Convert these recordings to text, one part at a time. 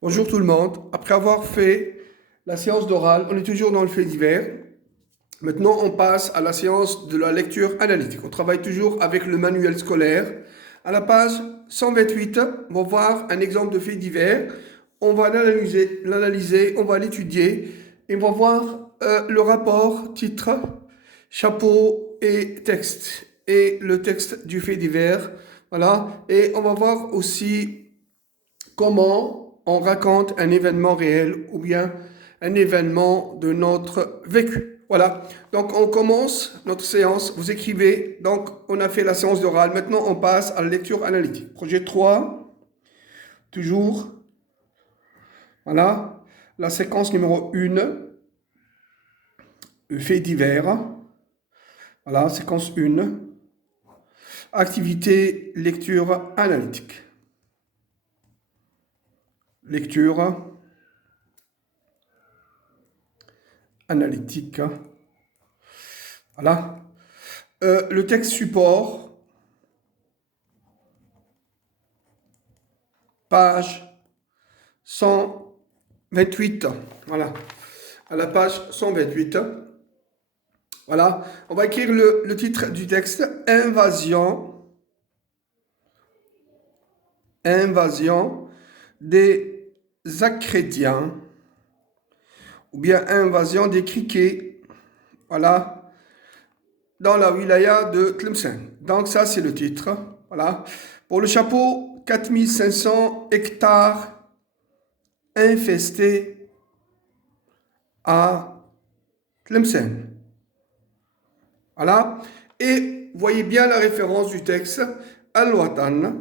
Bonjour tout le monde. Après avoir fait la séance d'oral, on est toujours dans le fait divers. Maintenant, on passe à la séance de la lecture analytique. On travaille toujours avec le manuel scolaire. À la page 128, on va voir un exemple de fait divers. On va l'analyser, on va l'étudier et on va voir le rapport titre, chapeau et texte. Et le texte du fait divers. Voilà. Et on va voir aussi comment on raconte un événement réel ou bien un événement de notre vécu. Voilà, donc on commence notre séance, vous écrivez, donc on a fait la séance d'oral, maintenant on passe à la lecture analytique. Projet 3, toujours, voilà, la séquence numéro 1, fait divers, voilà, séquence 1, activité lecture analytique. Lecture analytique. Voilà. Le texte support, page 128. Voilà. À la page 128. Voilà. On va écrire le titre du texte. Invasion des Acrétiens. Ou bien invasion des Criquets. Voilà. Dans la wilaya de Tlemcen. Donc ça, c'est le titre. Voilà. Pour le chapeau, 4500 hectares infestés à Tlemcen. Voilà. Et voyez bien la référence du texte. Al-Watan.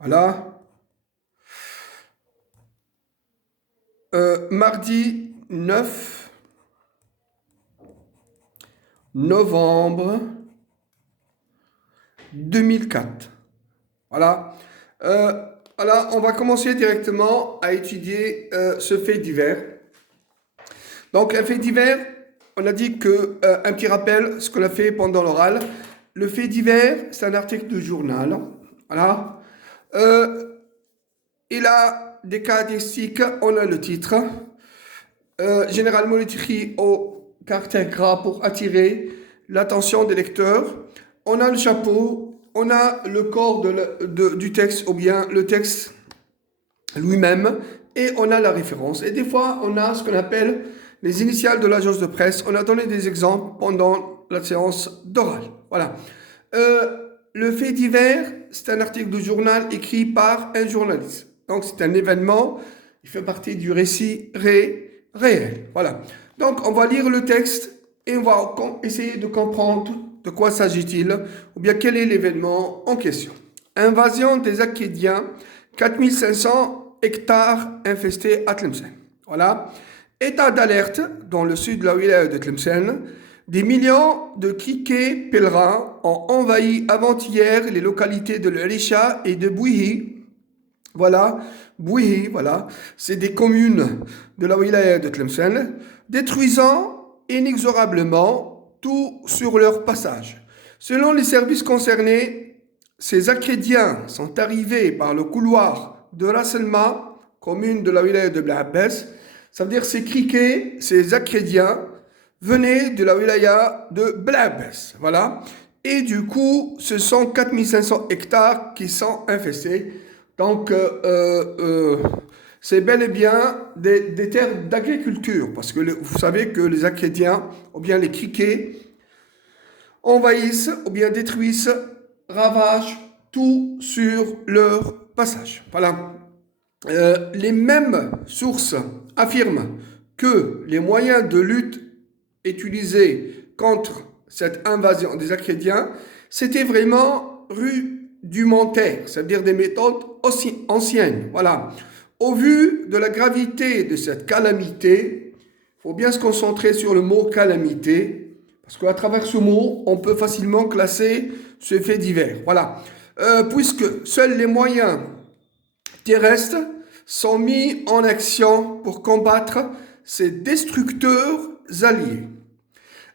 Voilà. Mardi 9 novembre 2004. Voilà. Voilà, on va commencer directement à étudier ce fait divers. Donc, un fait divers, on a dit que, un petit rappel, ce qu'on a fait pendant l'oral. Le fait divers, c'est un article de journal. Voilà. Il a des caractéristiques, on a le titre. Généralement, il est écrit au caractère gras pour attirer l'attention des lecteurs. On a le chapeau, on a le corps du texte ou bien le texte lui-même et on a la référence. Et des fois, on a ce qu'on appelle les initiales de l'agence de presse. On a donné des exemples pendant la séance d'oral. Voilà. Le fait divers, c'est un article de journal écrit par un journaliste. Donc, c'est un événement, il fait partie du récit réel. Voilà. Donc, on va lire le texte et on va essayer de comprendre de quoi s'agit-il ou bien quel est l'événement en question. Invasion des Achédiens, 4500 hectares infestés à Tlemcen. Voilà. État d'alerte dans le sud de la wilaya de Tlemcen. Des millions de criquets pèlerins ont envahi avant-hier les localités de l'Elisha et de Bouhi. Voilà, Bouhi, voilà, c'est des communes de la wilaya de Tlemcen, détruisant inexorablement tout sur leur passage. Selon les services concernés, ces Acrédiens sont arrivés par le couloir de Rasselma, commune de la wilaya de Blahabès. Ça veut dire ces criquets, ces Acrédiens, venaient de la wilaya de Blahabès. Voilà. Et du coup, ce sont 4500 hectares qui sont infestés. Donc, c'est bel et bien des terres d'agriculture, parce que vous savez que les Achédiens, ou bien les criquets, envahissent, ou bien détruisent, ravagent tout sur leur passage. Voilà. Les mêmes sources affirment que les moyens de lutte utilisés contre cette invasion des Achédiens, c'était vraiment rudimentaire, c'est-à-dire des méthodes aussi anciennes. Voilà. Au vu de la gravité de cette calamité, il faut bien se concentrer sur le mot calamité, parce qu'à travers ce mot, on peut facilement classer ce fait divers. Voilà. Puisque seuls les moyens terrestres sont mis en action pour combattre ces destructeurs alliés.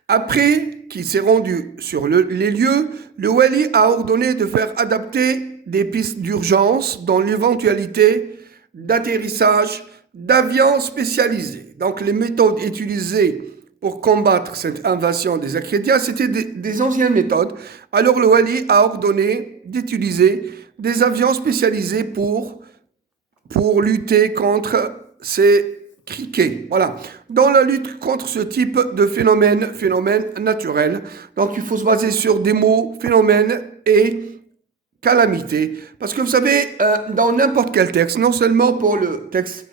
Après qu'il s'est rendu sur les lieux, le Wali a ordonné de faire adapter des pistes d'urgence dans l'éventualité d'atterrissage d'avions spécialisés. Donc les méthodes utilisées pour combattre cette invasion des chrétiens, c'était des anciennes méthodes. Alors le wali a ordonné d'utiliser des avions spécialisés pour lutter contre ces criquets. Voilà. Dans la lutte contre ce type de phénomène naturel, donc il faut se baser sur des mots, phénomène et calamité. Parce que vous savez, dans n'importe quel texte, non seulement pour le texte,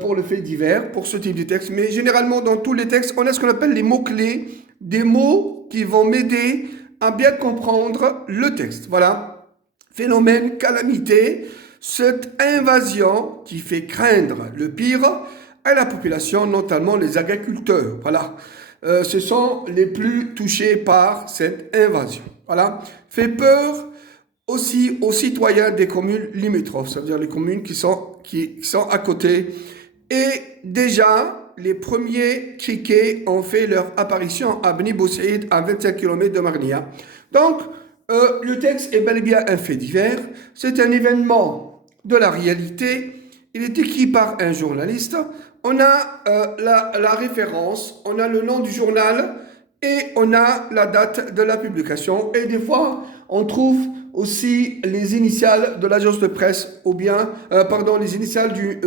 pour le fait divers, pour ce type de texte, mais généralement dans tous les textes, on a ce qu'on appelle les mots-clés, des mots qui vont m'aider à bien comprendre le texte. Voilà. Phénomène, calamité, cette invasion qui fait craindre le pire à la population, notamment les agriculteurs. Voilà. Ce sont les plus touchés par cette invasion. Voilà. Fait peur aussi aux citoyens des communes limitrophes, c'est-à-dire les communes qui sont à côté. Et déjà, les premiers criquets ont fait leur apparition à Beni Boussaïd, à 25 km de Marnia. Donc, le texte est bel et bien un fait divers. C'est un événement de la réalité. Il est écrit par un journaliste. On a la référence, on a le nom du journal et on a la date de la publication. Et des fois, on trouve aussi les initiales de l'agence de presse ou bien, les initiales du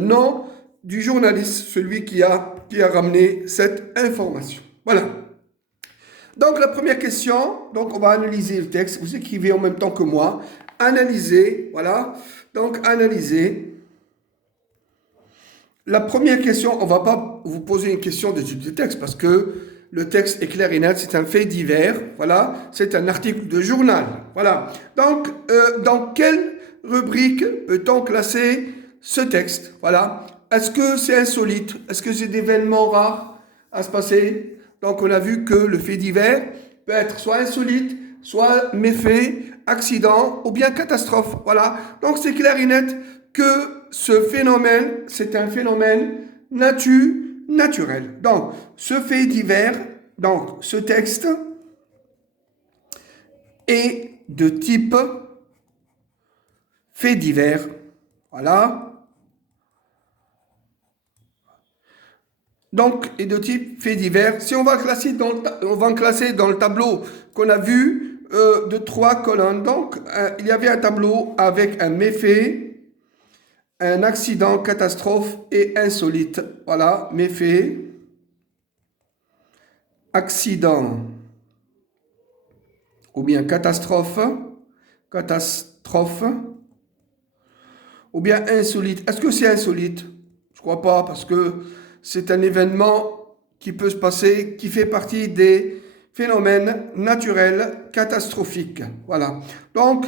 nom du journaliste, celui qui a ramené cette information. Voilà. Donc la première question, donc on va analyser le texte. Vous écrivez en même temps que moi. Analyser, voilà. Donc analyser. La première question, on ne va pas vous poser une question de type de texte parce que le texte est clair et net, c'est un fait divers, voilà, c'est un article de journal, voilà. Donc, dans quelle rubrique peut-on classer ce texte, voilà? Est-ce que c'est insolite? Est-ce que c'est d'événements rares à se passer? Donc, on a vu que le fait divers peut être soit insolite, soit méfait, accident ou bien catastrophe, voilà. Donc, c'est clair et net que ce phénomène, c'est un phénomène naturel. Donc, ce fait divers, donc ce texte est de type fait divers. Voilà. Donc, est de type fait divers. Si on va classer dans le tableau qu'on a vu de 3 colonnes. Donc, il y avait un tableau avec un méfait, un accident, catastrophe et insolite. Voilà, méfait, accident ou bien catastrophe, ou bien insolite. Est-ce que c'est insolite? Je ne crois pas parce que c'est un événement qui peut se passer, qui fait partie des phénomènes naturels catastrophiques. Voilà. Donc,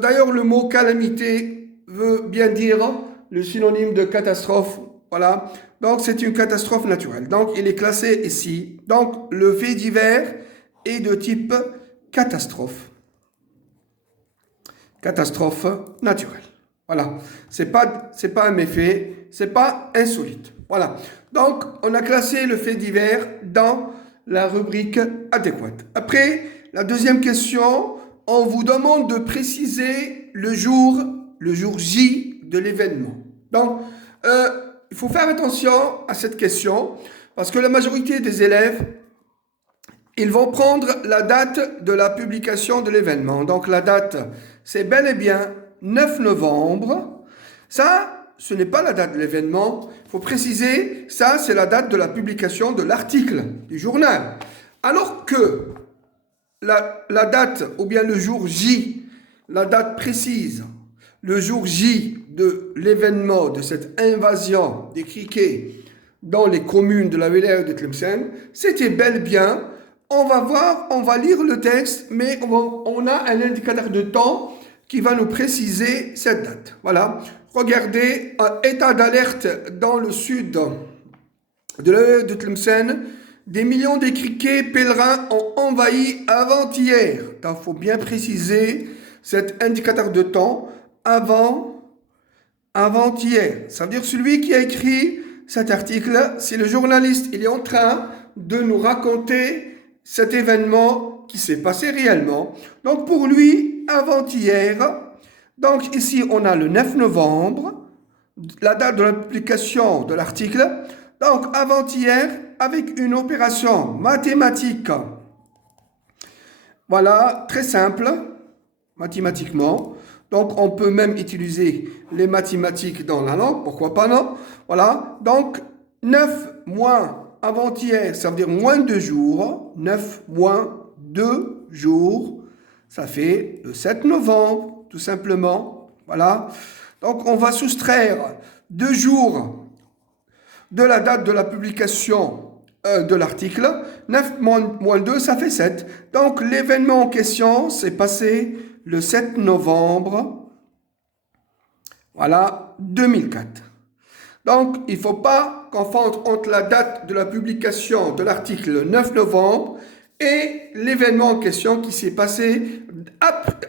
d'ailleurs, le mot calamité veut bien dire le synonyme de catastrophe. Voilà. Donc, c'est une catastrophe naturelle. Donc, il est classé ici. Donc, le fait divers est de type catastrophe. Catastrophe naturelle. Voilà. C'est pas un méfait, c'est pas insolite. Voilà. Donc, on a classé le fait divers dans la rubrique adéquate. Après, la deuxième question, on vous demande de préciser le jour J de l'événement. Donc, il faut faire attention à cette question parce que la majorité des élèves, ils vont prendre la date de la publication de l'événement. Donc, la date, c'est bel et bien 9 novembre. Ça, ce n'est pas la date de l'événement. Il faut préciser, ça, c'est la date de la publication de l'article du journal. Alors que la date, ou bien le jour J, la date précise, le jour J de l'événement, de cette invasion des criquets dans les communes de la wilaya de Tlemcen, c'était bel bien. On va voir, on va lire le texte, mais on a un indicateur de temps qui va nous préciser cette date. Voilà. Regardez, état d'alerte dans le sud de la wilaya de Tlemcen. Des millions de criquets pèlerins ont envahi avant-hier. Il faut bien préciser cet indicateur de temps avant-hier. Ça veut dire celui qui a écrit cet article, c'est le journaliste. Il est en train de nous raconter cet événement qui s'est passé réellement. Donc pour lui, avant-hier, donc ici on a le 9 novembre, la date de la publication de l'article. Donc, avant-hier, avec une opération mathématique, voilà, très simple, mathématiquement. Donc, on peut même utiliser les mathématiques dans la langue, pourquoi pas, non? Voilà, donc, 9 moins avant-hier, ça veut dire moins 2 jours. 9 moins 2 jours, ça fait le 7 novembre, tout simplement. Voilà, donc on va soustraire 2 jours de la date de la publication de l'article. 9 moins 2, ça fait 7. Donc, l'événement en question s'est passé le 7 novembre, voilà, 2004. Donc, il ne faut pas confondre entre la date de la publication de l'article 9 novembre et l'événement en question qui s'est passé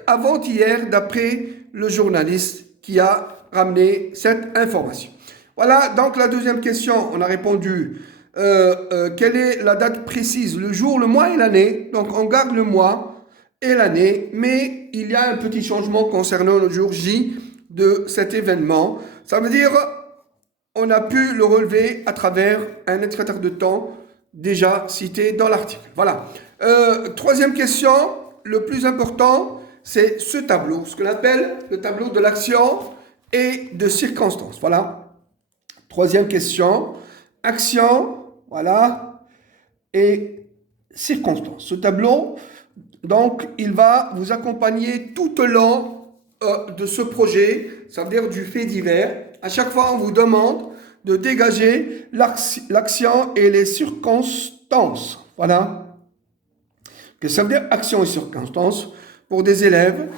avant-hier d'après le journaliste qui a ramené cette information. Voilà, donc la deuxième question, on a répondu quelle est la date précise, le jour, le mois et l'année. Donc, on garde le mois et l'année, mais il y a un petit changement concernant le jour J de cet événement. Ça veut dire on a pu le relever à travers un indicateur de temps déjà cité dans l'article. Voilà. Troisième question, le plus important, c'est ce tableau, ce qu'on appelle le tableau de l'action et de circonstances. Voilà. Troisième question, action, voilà, et circonstances. Ce tableau, donc, il va vous accompagner tout au long de ce projet, ça veut dire du fait divers. À chaque fois, on vous demande de dégager l'action et les circonstances. Voilà. Que ça veut dire action et circonstances pour des élèves.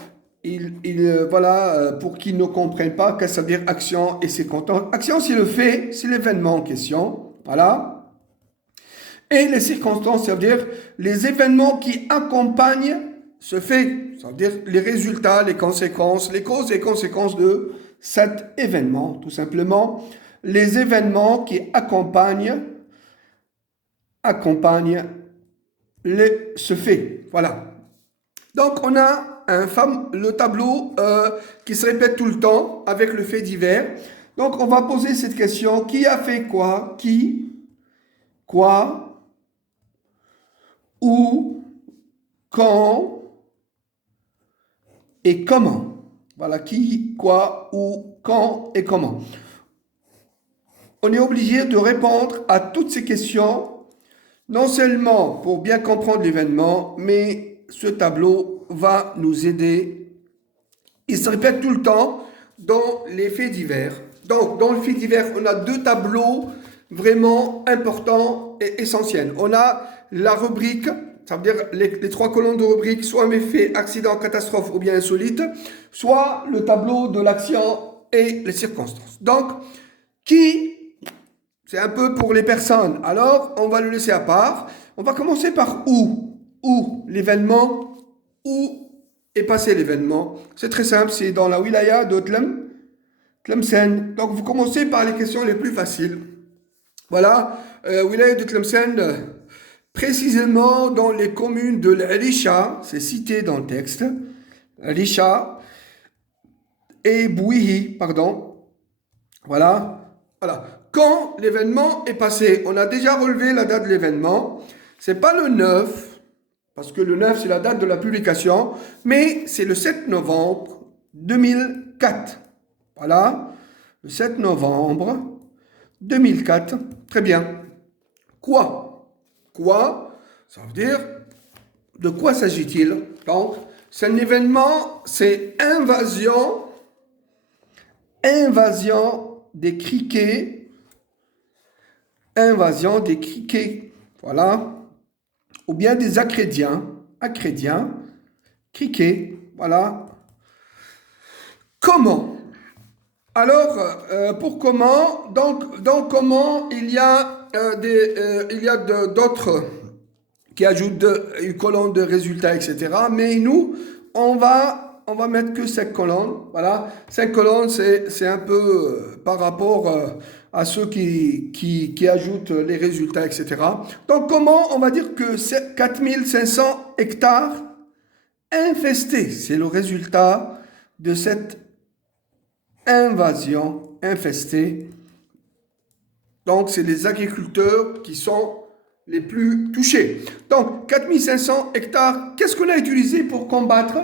Voilà, pour qu'ils ne comprennent pas qu'est-ce que ça veut dire action et circonstances. Action, c'est le fait, c'est l'événement en question. Voilà. Et les circonstances, ça veut dire les événements qui accompagnent ce fait. Ça veut dire les résultats, les conséquences, les causes et conséquences de cet événement, tout simplement. Les événements qui accompagnent ce fait. Voilà. Donc, on a le tableau qui se répète tout le temps avec le fait divers. Donc, on va poser cette question. Qui a fait quoi? Qui? Quoi? Où? Quand? Et comment? Voilà, qui, quoi, où, quand et comment. On est obligé de répondre à toutes ces questions, non seulement pour bien comprendre l'événement, mais ce tableau va nous aider. Il se répète tout le temps dans les faits divers. Donc, dans le fait divers, on a deux tableaux vraiment importants et essentiels. On a la rubrique, ça veut dire les trois colonnes de rubrique, soit méfait, accident, catastrophe ou bien insolite, soit le tableau de l'action et les circonstances. Donc, qui, c'est un peu pour les personnes. Alors, on va le laisser à part. On va commencer par où. Où l'événement, où est passé l'événement. C'est très simple, c'est dans la wilaya de Tlemcen. Donc, vous commencez par les questions les plus faciles. Voilà, wilaya de Tlemcen, précisément dans les communes de l'Alisha, c'est cité dans le texte, Alisha et Bouihi, pardon. Voilà, voilà. Quand l'événement est passé, on a déjà relevé la date de l'événement. C'est pas le 9, parce que le 9, c'est la date de la publication, mais c'est le 7 novembre 2004. Voilà, le 7 novembre 2004. Très bien. Quoi? Quoi? Ça veut dire, de quoi s'agit-il? Donc, c'est un événement, c'est invasion des criquets. Invasion des criquets, voilà, ou bien des acrédiens, criquets, voilà. Comment? Alors, pour comment, donc comment il y a d'autres qui ajoutent une colonne de résultats, etc. Mais nous, on va mettre que 5 colonnes, voilà. 5 colonnes, c'est un peu par rapport à ceux qui ajoutent les résultats, etc. Donc, comment on va dire que 4500 hectares infestés, c'est le résultat de cette invasion, infesté. Donc, c'est les agriculteurs qui sont les plus touchés. Donc, 4500 hectares, qu'est-ce qu'on a utilisé pour combattre,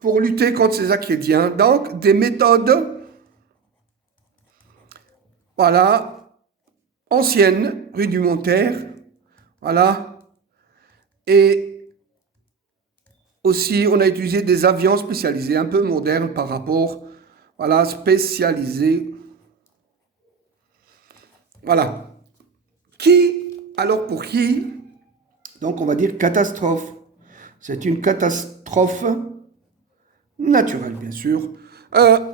pour lutter contre ces acrédiens? Donc, des méthodes, voilà, anciennes, rudimentaires, voilà, et aussi, on a utilisé des avions spécialisés, un peu modernes par rapport, voilà, spécialisés. Voilà. Alors pour qui? Donc on va dire catastrophe. C'est une catastrophe naturelle, bien sûr.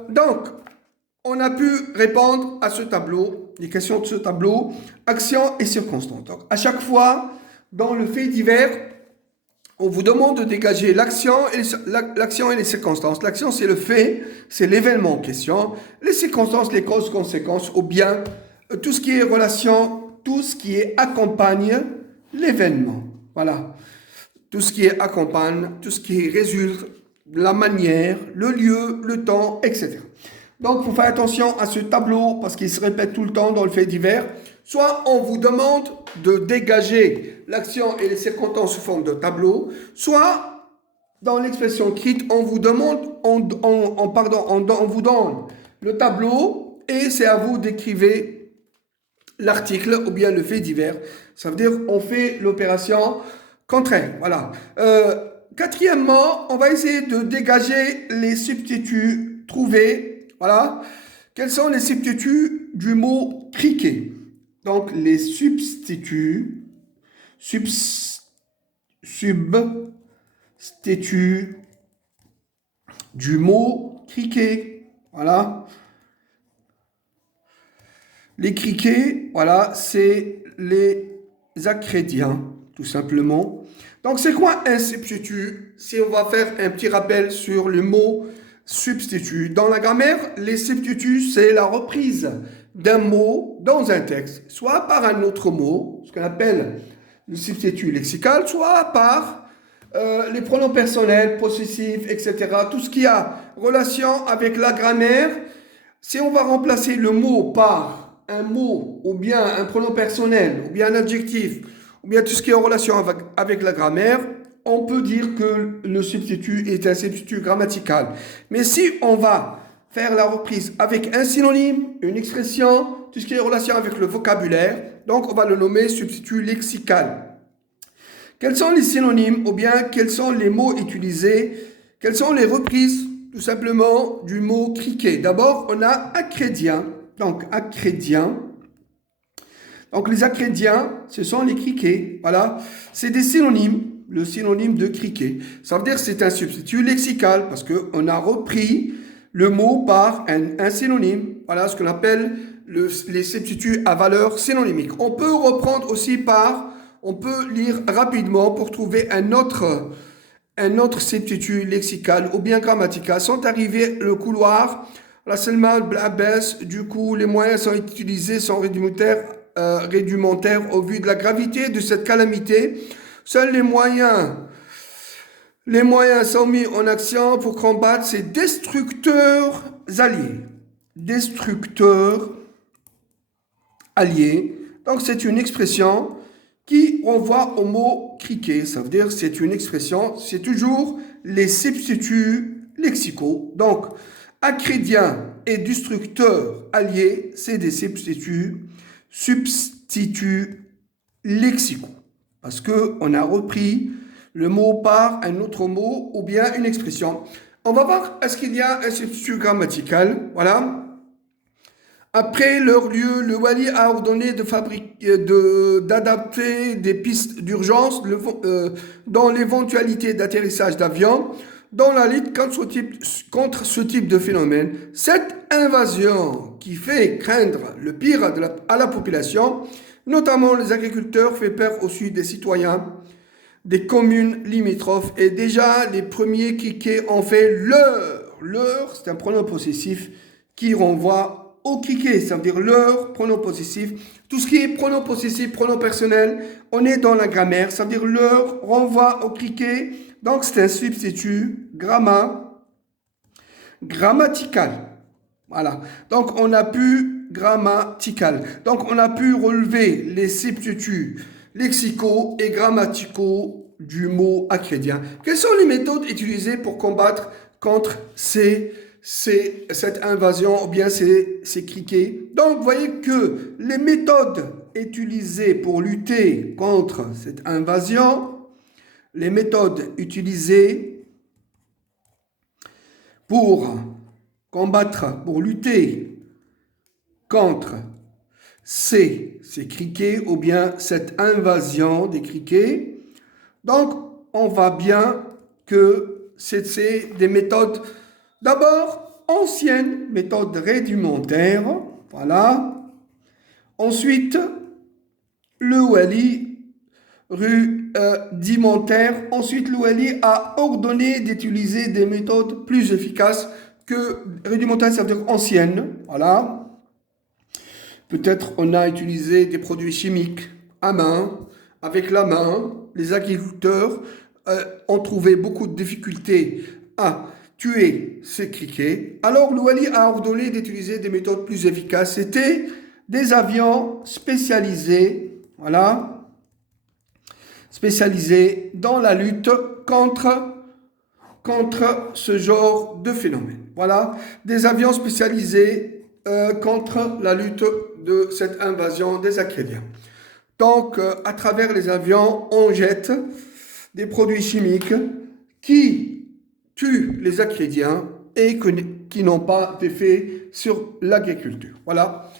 Donc, on a pu répondre à ce tableau, les questions de ce tableau, actions et circonstances. Donc, à chaque fois, dans le fait divers, on vous demande de dégager l'action et les circonstances. L'action, c'est le fait, c'est l'événement en question. Les circonstances, les causes, conséquences, ou bien tout ce qui est relation, tout ce qui accompagne l'événement. Voilà. Tout ce qui accompagne, tout ce qui résulte, la manière, le lieu, le temps, etc. Donc, il faut faire attention à ce tableau parce qu'il se répète tout le temps dans le fait divers. Soit on vous demande de dégager l'action et les circonstances sous forme de tableau, soit dans l'expression écrite, on vous demande, on vous donne le tableau et c'est à vous d'écrire l'article ou bien le fait divers. Ça veut dire on fait l'opération contraire. Voilà. Quatrièmement, on va essayer de dégager les substituts trouvés. Voilà. Quels sont les substituts du mot criquet? Donc, les substituts du mot criquet. Voilà. Les criquets, voilà, c'est les acrédiens, tout simplement. Donc, c'est quoi un substitut? Si on va faire un petit rappel sur le mot substitut. Dans la grammaire, les substituts, c'est la reprise d'un mot dans un texte, soit par un autre mot, ce qu'on appelle le substitut lexical, soit par les pronoms personnels, possessifs, etc. Tout ce qui a relation avec la grammaire, si on va remplacer le mot par un mot, ou bien un pronom personnel, ou bien un adjectif, ou bien tout ce qui est en relation avec la grammaire, on peut dire que le substitut est un substitut grammatical. Mais si on va faire la reprise avec un synonyme, une expression, tout ce qui est en relation avec le vocabulaire, donc on va le nommer substitut lexical. Quels sont les synonymes, ou bien quels sont les mots utilisés? Quelles sont les reprises, tout simplement, du mot criquet? D'abord, on a acrédien. Donc, acrédien. Donc, les acrédiens, ce sont les criquets. Voilà. C'est des synonymes, le synonyme de criquet. Ça veut dire que c'est un substitut lexical parce qu'on a repris le mot par un synonyme. Voilà ce qu'on appelle les substituts à valeur synonymique. On peut reprendre aussi on peut lire rapidement pour trouver un autre substitut lexical ou bien grammatical. Sont arrivés le couloir, la Selma Blabès, du coup, les moyens sont utilisés, sont rudimentaires au vu de la gravité de cette calamité. Seuls les moyens sont mis en action pour combattre ces destructeurs alliés. Destructeurs alliés. Donc, c'est une expression qui renvoie au mot criquet. Ça veut dire c'est une expression, c'est toujours les substituts lexicaux. Donc, acrédien et destructeur alliés, c'est des substituts lexicaux. Parce qu'on a repris le mot par un autre mot ou bien une expression. On va voir, est-ce qu'il y a un substitut grammatical? Voilà. Après leur lieu, le wali a ordonné d'adapter des pistes d'urgence dans l'éventualité d'atterrissage d'avions dans la lutte contre ce type de phénomène. Cette invasion qui fait craindre le pire à la population, notamment les agriculteurs, fait peur au sud des citoyens des communes limitrophes. Et déjà, les premiers criquets ont fait leur. Leur, c'est un pronom possessif qui renvoie au criquet, ça veut dire leur, pronom possessif. Tout ce qui est pronom possessif, pronom personnel, on est dans la grammaire, ça veut dire leur renvoie au criquet. Donc, c'est un substitut grammatical. Voilà. Donc, on a pu grammatical. Donc, on a pu relever les substituts lexicaux et grammaticaux du mot acrédien. Quelles sont les méthodes utilisées pour combattre contre cette invasion ou bien ces criquets? Donc, vous voyez que les méthodes utilisées pour lutter contre cette invasion, les méthodes utilisées pour combattre, pour lutter contre ces criquets ou bien cette invasion des criquets. Donc, on voit bien que c'est des méthodes, d'abord, anciennes, méthodes rudimentaires, voilà. Ensuite, le wali rudimentaire. Ensuite, le wali a ordonné d'utiliser des méthodes plus efficaces que rudimentaire, ça veut dire ancienne, voilà. Peut-être on a utilisé des produits chimiques à main, avec la main. Les agriculteurs ont trouvé beaucoup de difficultés à tuer ces criquets. Alors le wali a ordonné d'utiliser des méthodes plus efficaces. C'était des avions spécialisés, voilà, spécialisés dans la lutte contre ce genre de phénomène. Voilà, des avions spécialisés contre la lutte de cette invasion des Acrédiens. Donc, à travers les avions, on jette des produits chimiques qui tuent les Acrédiens et qui n'ont pas d'effet sur l'agriculture. Voilà.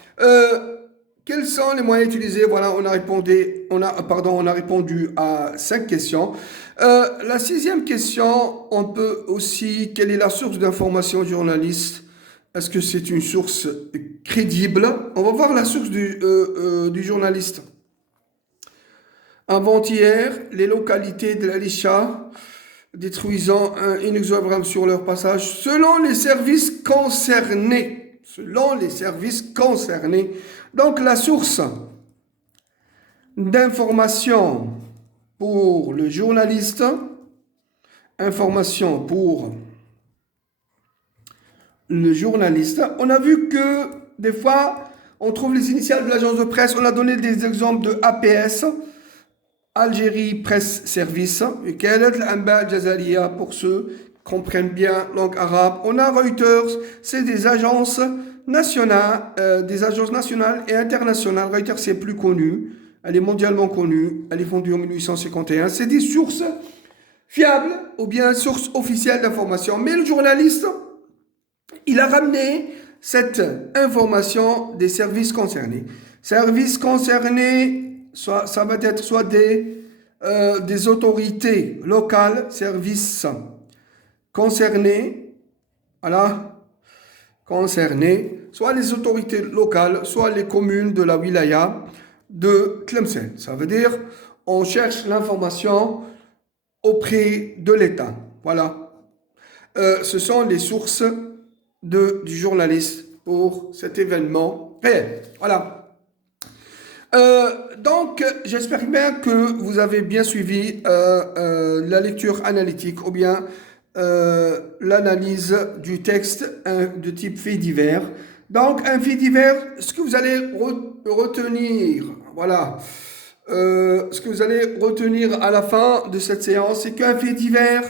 Quels sont les moyens utilisés? Voilà, on a répondu à 5 questions. La 6e question, on peut aussi, quelle est la source d'information journaliste? Est-ce que c'est une source crédible? On va voir la source du journaliste. Avant-hier, les localités de l'Alisha détruisant un inexorable sur leur passage selon les services concernés. Selon les services concernés. Donc la source d'information pour le journaliste, information pour le journaliste. On a vu que des fois, on trouve les initiales de l'agence de presse. On a donné des exemples de APS, Algérie Presse Service, et Kalat al-Anba Jazalia pour ceux qui comprennent bien langue arabe. On a Reuters, c'est des agences nationales et internationales. Reuters, c'est plus connu. Elle est mondialement connue. Elle est fondée en 1851. C'est des sources fiables ou bien sources officielles d'information. Mais le journaliste, il a ramené cette information des services concernés. Services concernés, ça va être soit des autorités locales, services concernés, voilà, concernés, soit les autorités locales, soit les communes de la wilaya de Tlemcen. Ça veut dire, on cherche l'information auprès de l'État. Voilà. Ce sont les sources du journaliste pour cet événement réel. Voilà. Donc, j'espère bien que vous avez bien suivi la lecture analytique ou bien l'analyse du texte de type fait divers. Donc, un fait divers, ce que vous allez retenir, voilà, ce que vous allez retenir à la fin de cette séance, c'est qu'un fait divers,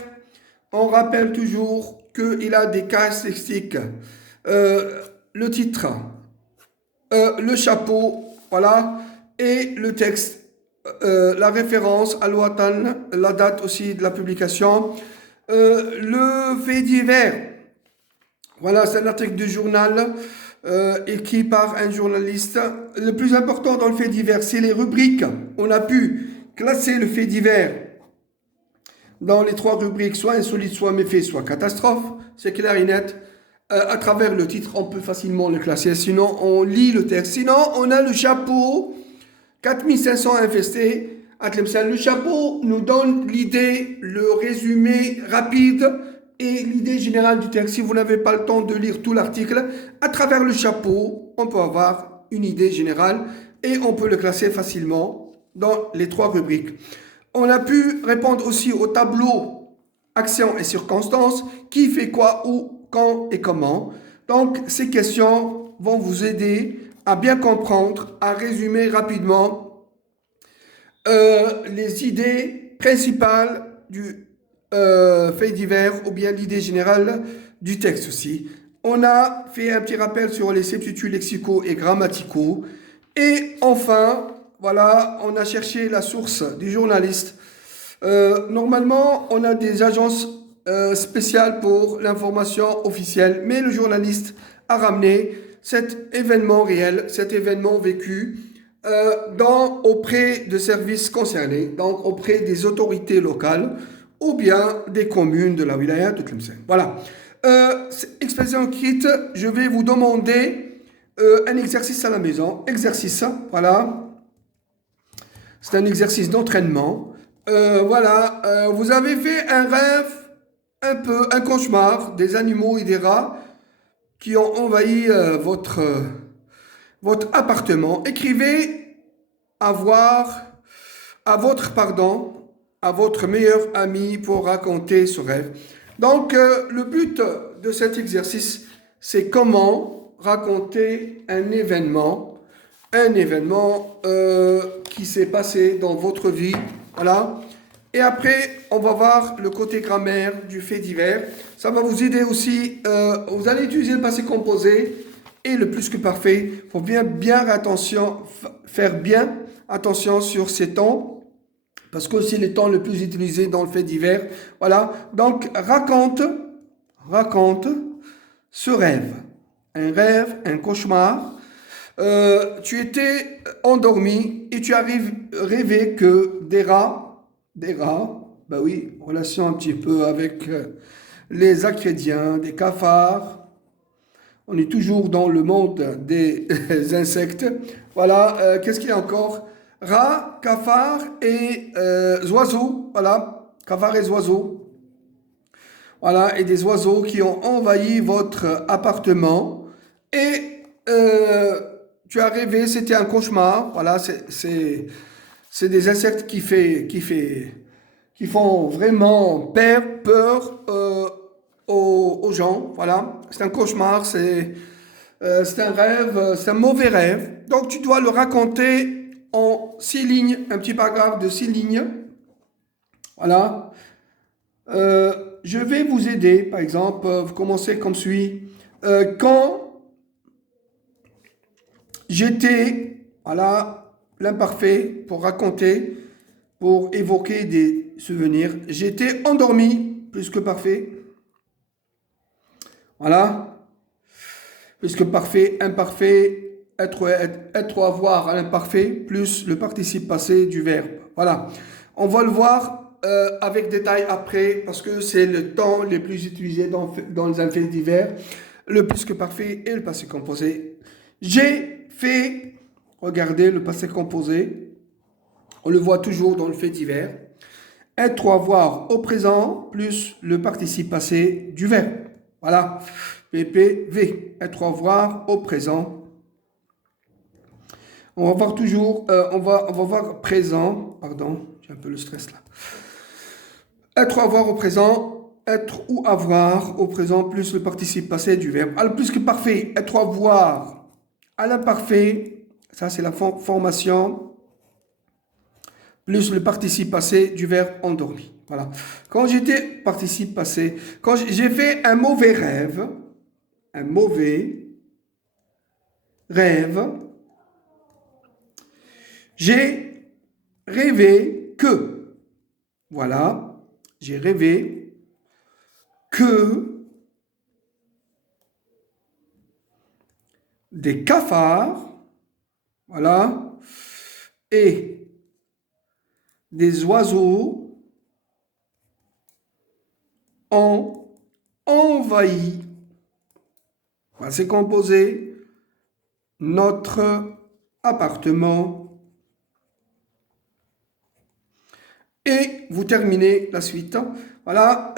on rappelle toujours qu'il a des caractéristiques. Le titre, le chapeau, voilà, et le texte, la référence à l'Ouatan, la date aussi de la publication. Le fait divers, voilà, c'est un article du journal écrit par un journaliste. Le plus important dans le fait divers, c'est les rubriques. On a pu classer le fait divers dans les 3 rubriques, soit insolite, soit méfait, soit catastrophe. C'est clair et net. À travers le titre, on peut facilement le classer. Sinon, on lit le texte. Sinon, on a le chapeau, 4500 infestés à Tlemcen. Le chapeau nous donne l'idée, le résumé rapide et l'idée générale du texte. Si vous n'avez pas le temps de lire tout l'article, à travers le chapeau, on peut avoir une idée générale et on peut le classer facilement dans les 3 rubriques. On a pu répondre aussi au tableau action et circonstances, qui fait quoi, où, quand et comment. Donc, ces questions vont vous aider à bien comprendre, à résumer rapidement les idées principales du fait divers ou bien l'idée générale du texte aussi. On a fait un petit rappel sur les substituts lexicaux et grammaticaux. Et enfin, voilà, on a cherché la source du journaliste. Normalement, on a des agences spéciales pour l'information officielle, mais le journaliste a ramené cet événement réel, cet événement vécu auprès de services concernés, donc auprès des autorités locales ou bien des communes de la wilaya de Tlemcen. Voilà. Expression écrite, je vais vous demander un exercice à la maison. Exercice, voilà. C'est un exercice d'entraînement. Voilà, vous avez fait un rêve, un cauchemar, des animaux et des rats qui ont envahi votre appartement. Écrivez à voir, à votre meilleur ami pour raconter ce rêve. Donc, le but de cet exercice, c'est comment raconter un événement qui s'est passé dans votre vie. Voilà. Et après, on va voir le côté grammaire du fait divers. Ça va vous aider aussi. Vous allez utiliser le passé composé et le plus que parfait. Il faut faire bien attention sur ces temps, parce que c'est les temps les plus utilisés dans le fait divers. Voilà. Donc, raconte ce rêve. Un rêve, un cauchemar. Tu étais endormi et tu as rêvé que des rats, ben oui, relation un petit peu avec les acrédiens, des cafards. On est toujours dans le monde des insectes. Voilà, qu'est-ce qu'il y a encore? Rats, cafards et oiseaux. Voilà, cafards et oiseaux. Voilà, et des oiseaux qui ont envahi votre appartement. Et tu as rêvé, c'était un cauchemar. Voilà, c'est des insectes qui font vraiment peur aux gens. Voilà, c'est un cauchemar, c'est un rêve, c'est un mauvais rêve. Donc tu dois le raconter en 6 lignes, un petit paragraphe de 6 lignes. Voilà. Je vais vous aider, par exemple, vous commencez comme suit. Quand j'étais, voilà, l'imparfait pour raconter, pour évoquer des souvenirs. J'étais endormi, plus que parfait. Voilà. Plus que parfait, imparfait, être ou avoir à l'imparfait, plus le participe passé du verbe. Voilà. On va le voir avec détail après, parce que c'est le temps le plus utilisé dans les faits divers. Le plus que parfait et le passé composé. J'ai fait, regardez le passé composé, on le voit toujours dans le fait divers. Être ou avoir au présent plus le participe passé du verbe. Voilà. PPV. Être ou avoir au présent. On va voir toujours, on va voir présent. Pardon, j'ai un peu le stress là. Être ou avoir au présent. Être ou avoir au présent plus le participe passé du verbe. Alors, plus que parfait. Être ou avoir à l'imparfait. Ça, c'est la formation plus le participe passé du verbe endormi. Voilà. Quand j'étais participe passé, quand j'ai fait un mauvais rêve, j'ai rêvé que, voilà, j'ai rêvé que des cafards, voilà, et des oiseaux ont envahi, c'est composé, notre appartement. Et vous terminez la suite. Voilà.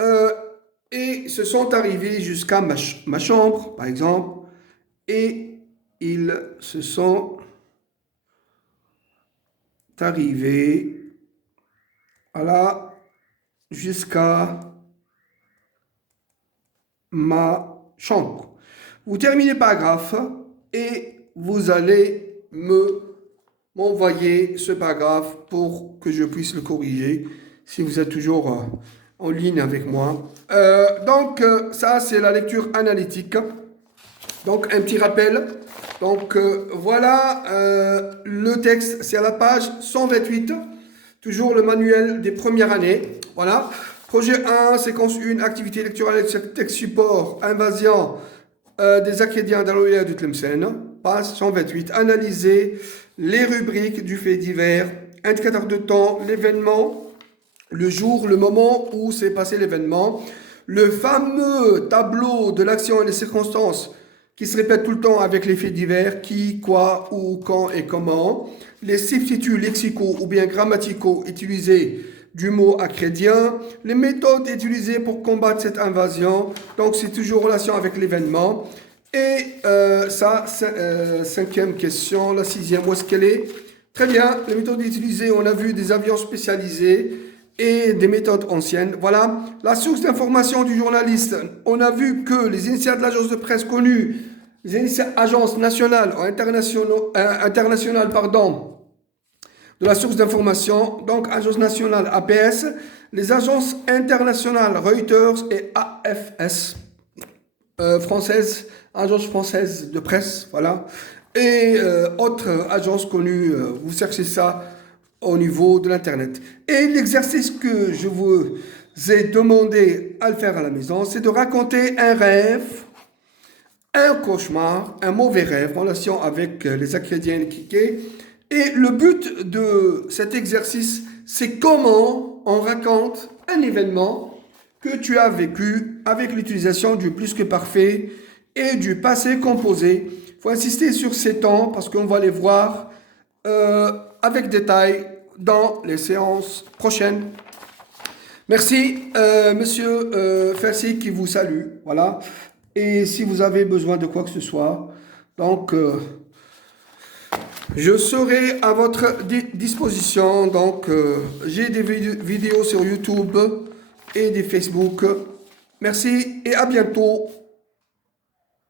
Et se sont arrivés jusqu'à ma chambre, par exemple. Et ils se sont arrivés, voilà, jusqu'à ma chambre. Vous terminez le paragraphe et vous allez m'envoyer ce paragraphe pour que je puisse le corriger si vous êtes toujours en ligne avec moi. Ça, c'est la lecture analytique. Donc, un petit rappel. Donc, voilà, le texte, c'est à la page 128. Toujours le manuel des premières années. Voilà. Projet 1, séquence 1, activité lecturale, texte support, invasion des Acadiens dans l'Oléa du Tlemcen. Page 128. Analyser les rubriques du fait divers, indicateur de temps, l'événement, le jour, le moment où s'est passé l'événement, le fameux tableau de l'action et des circonstances qui se répète tout le temps avec les faits divers, qui, quoi, où, quand et comment, les substituts lexicaux ou bien grammaticaux utilisés du mot acrédien, les méthodes utilisées pour combattre cette invasion, donc c'est toujours en relation avec l'événement. Et cinquième question, la sixième, où est-ce qu'elle est? Très bien, les méthodes utilisées, on a vu des avions spécialisés et des méthodes anciennes. Voilà, la source d'information du journaliste, on a vu que les initiales de l'agence de presse connue, les initiales agences nationales ou internationales, de la source d'information, donc agence nationale APS, les agences internationales Reuters et AFS, française, agence française de presse, voilà, et autres agences connues, vous cherchez ça au niveau de l'Internet. Et l'exercice que je vous ai demandé à le faire à la maison, c'est de raconter un rêve, un cauchemar, un mauvais rêve en relation avec les Acadiens Kikés. Et le but de cet exercice, c'est comment on raconte un événement que tu as vécu avec l'utilisation du plus que parfait et du passé composé. Il faut insister sur ces temps parce qu'on va les voir avec détail dans les séances prochaines. Merci, monsieur Fersi qui vous salue. Voilà. Et si vous avez besoin de quoi que ce soit, donc je serai à votre disposition. Donc j'ai des vidéos sur YouTube et des Facebook. Merci et à bientôt.